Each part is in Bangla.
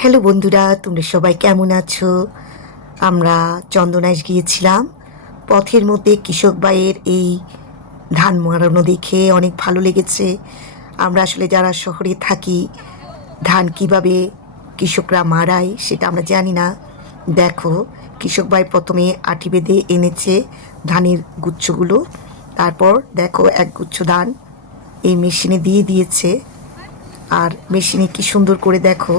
হ্যালো বন্ধুরা, তোমরা সবাই কেমন আছো? আমরা চন্দনাইশ গিয়েছিলাম। পথের মধ্যে কৃষক ভাইয়ের এই ধান মাড়ানো দেখে অনেক ভালো লেগেছে। আমরা আসলে যারা শহরে থাকি, ধান কিভাবে কৃষকরা মাড়ায় সেটা আমরা জানি না। দেখো, কৃষক ভাই প্রথমে আটি বেঁধে এনেছে ধানের গুচ্ছগুলো। তারপর দেখো এক গুচ্ছ ধান এই মেশিনে দিয়ে দিয়েছে। আর মেশিনে কি সুন্দর করে দেখো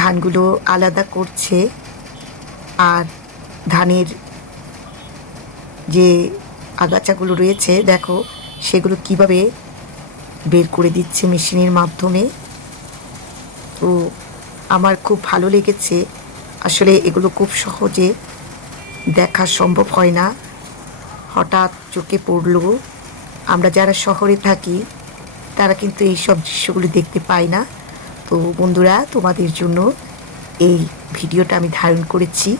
ধানগুলো আলাদা করছে। আর ধানের যে আগাছাগুলো রয়েছে দেখো সেগুলো কিভাবে বের করে দিচ্ছে মেশিনের মাধ্যমে। তো আমার খুব ভালো লেগেছে। আসলে এগুলো খুব সহজে দেখা সম্ভব হয় না, হঠাৎ চোখে পড়লো। আমরা যারা শহরে থাকি তারা কিন্তু এই সব দৃশ্যগুলো দেখতে পাই না। তো বন্ধুরা, তোমাদের জন্য এই ভিডিওটা আমি ধারণ করেছি।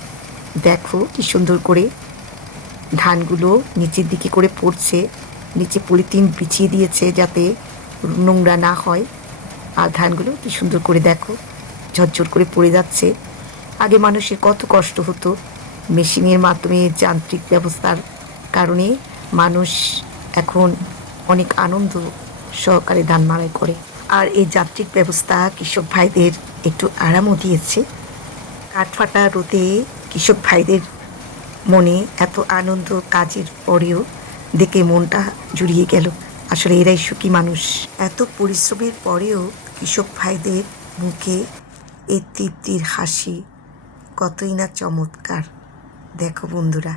দেখো কি সুন্দর করে ধানগুলো নিচের দিকে করে পড়ছে। নিচে পলিথিন বিছিয়ে দিয়েছে যাতে নোংরা না হয়। আর ধানগুলো কি সুন্দর করে দেখো ঝরঝর করে পড়ে যাচ্ছে। আগে মানুষের কত কষ্ট হতো, মেশিনের মাধ্যমে যান্ত্রিক ব্যবস্থার কারণে মানুষ এখন অনেক আনন্দ সহকারে ধান মাড়াই করে। আর এই যান্ত্রিক ব্যবস্থা কৃষক ভাইদের একটু আরামও দিয়েছে। কাঠফাটা রোদে কৃষক ভাইদের মনে এত আনন্দ, কাজের পরেও দেখে মনটা জুড়িয়ে গেল। আসলে এরাই সুখী মানুষ। এত পরিশ্রমের পরেও কৃষক ভাইদের মুখে এই তৃপ্তির হাসি কতই না চমৎকার। দেখো বন্ধুরা।